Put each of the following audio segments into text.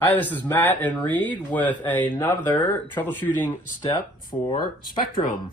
Hi, this is Matt and Reed with another troubleshooting step for Spectrum.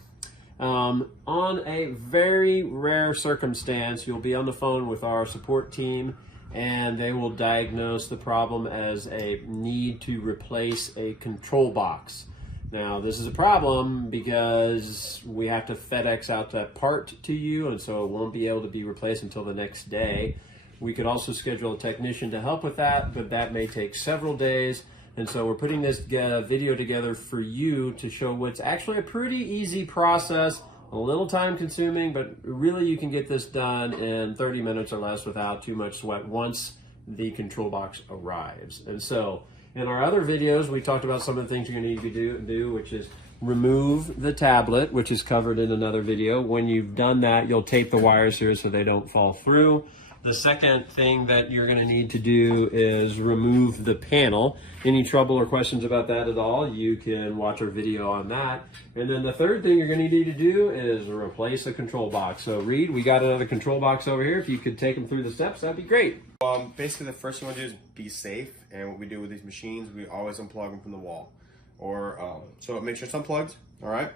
On a very rare circumstance, you'll be on the phone with our support team and they will diagnose the problem as a need to replace a control box. Now, this is a problem because we have to FedEx out that part to you, and so it won't be able to be replaced until the next day. We could also schedule a technician to help with that, but that may take several days. And so we're putting this video together for you to show what's actually a pretty easy process, a little time consuming, but really you can get this done in 30 minutes or less without too much sweat once the control box arrives. And so in our other videos, we talked about some of the things you're gonna need to do, which is remove the tablet, which is covered in another video. When you've done that, you'll tape the wires here so they don't fall through. The second thing that you're going to need to do is remove the panel. Any trouble or questions about that at all, you can watch our video on that. And then the third thing you're going to need to do is replace the control box. So Reed, we got another control box over here. If you could take them through the steps, that'd be great. Basically the first thing we want to do is be safe. And what we do with these machines, we always unplug them from the wall. So make sure it's unplugged, all right?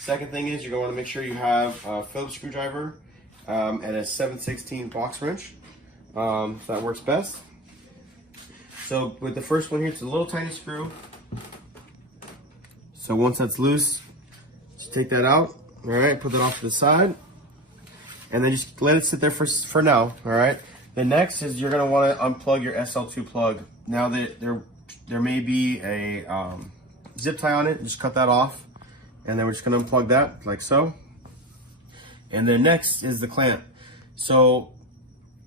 Second thing is you're going to want to make sure you have a Phillips screwdriver and a 7/16 box wrench. So that works best. So with the first one here, it's a little tiny screw. So once that's loose, just take that out, all right? Put that off to the side. And then just let it sit there for now, all right? The next is you're gonna wanna unplug your SL2 plug. Now there may be a zip tie on it, just cut that off. And then we're just gonna unplug that like so. And then next is the clamp. So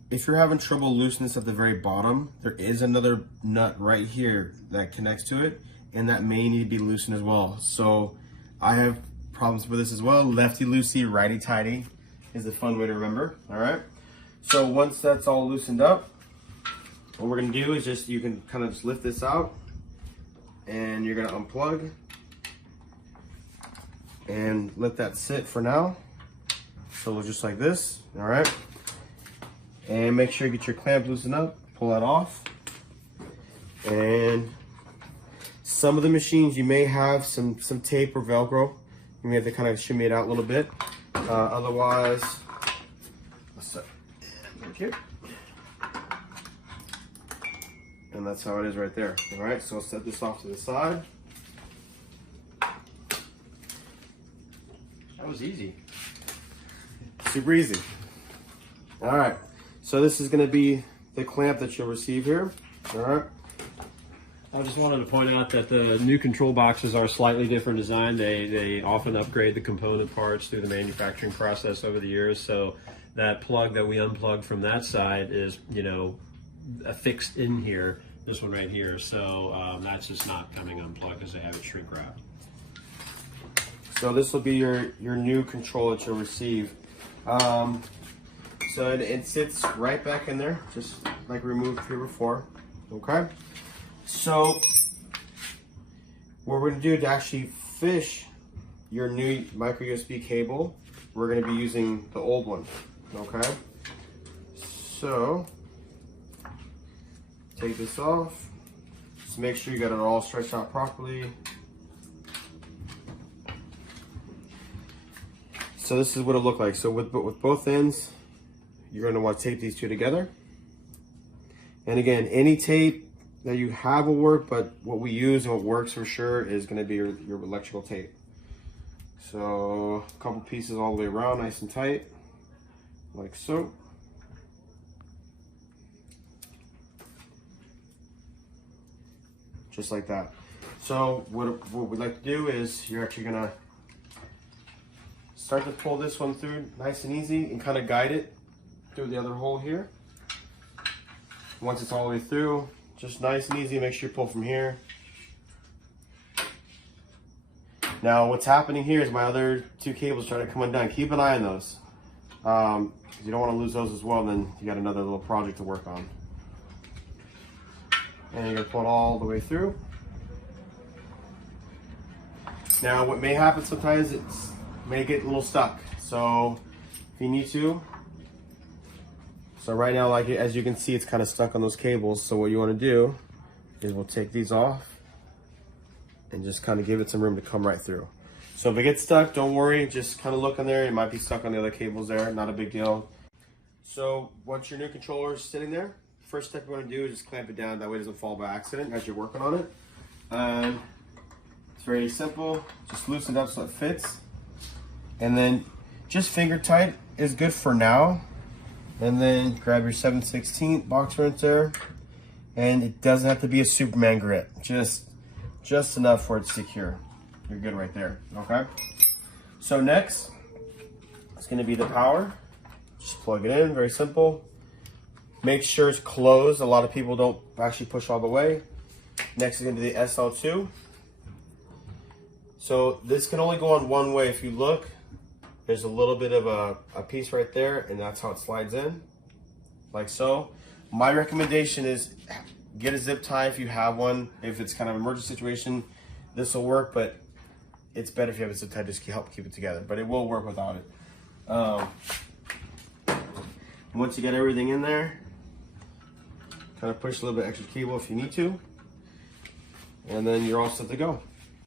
if you're having trouble looseness at the very bottom, there is another nut right here that connects to it, and that may need to be loosened as well. So I have problems with this as well. Lefty loosey, righty tighty is a fun way to remember, all right? So once that's all loosened up, what we're gonna do is you can kind of just lift this out, and you're gonna unplug and let that sit for now. So just like this, all right? And make sure you get your clamp loosened up, pull that off. And some of the machines, you may have some tape or Velcro. You may have to kind of shimmy it out a little bit. Otherwise, right here. And that's how it is right there, all right? So I'll set this off to the side. That was easy. Super easy. All right, so this is gonna be the clamp that you'll receive here, all right? I just wanted to point out that the new control boxes are slightly different design. They often upgrade the component parts through the manufacturing process over the years. So that plug that we unplugged from that side is, affixed in here, this one right here. So that's just not coming unplugged because they have it shrink wrapped. So this will be your new control that you'll receive. So it sits right back in there, just like we removed here before, okay? So what we're gonna do to actually fish your new micro USB cable, we're gonna be using the old one, okay? So take this off, just make sure you got it all stretched out properly. So this is what it'll look like. So with both ends, you're gonna want to tape these two together. And again, any tape that you have will work, but what we use and what works for sure is gonna be your electrical tape. So a couple pieces all the way around, nice and tight, like so. Just like that. So what we'd like to do is you're actually gonna start to pull this one through nice and easy and kind of guide it through the other hole here. Once it's all the way through, just nice and easy, make sure you pull from here. Now what's happening here is my other two cables trying to come undone. Keep an eye on those. You don't want to lose those as well, then you got another little project to work on. And you're gonna pull it all the way through. Now what may happen sometimes, it's may get a little stuck. So if you need to. So right now, like as you can see, it's kind of stuck on those cables. So what you want to do is we'll take these off and just kind of give it some room to come right through. So if it gets stuck, don't worry, just kind of look in there. It might be stuck on the other cables there, not a big deal. So once your new controller is sitting there, first step you want to do is just clamp it down. That way it doesn't fall by accident as you're working on it. And it's very simple. Just loosen it up so it fits. And then just finger tight is good for now. And then grab your 7/16 box wrench there. And it doesn't have to be a Superman grit. Just enough for it to secure. You're good right there, okay? So next, it's gonna be the power. Just plug it in, very simple. Make sure it's closed. A lot of people don't actually push all the way. Next is gonna be the SL2. So this can only go on one way. If you look, there's a little bit of a piece right there, and that's how it slides in, like so. My recommendation is get a zip tie if you have one. If it's kind of an emergency situation, this will work, but it's better if you have a zip tie just to help keep it together, but it will work without it. Once you get everything in there, kind of push a little bit extra cable if you need to, and then you're all set to go.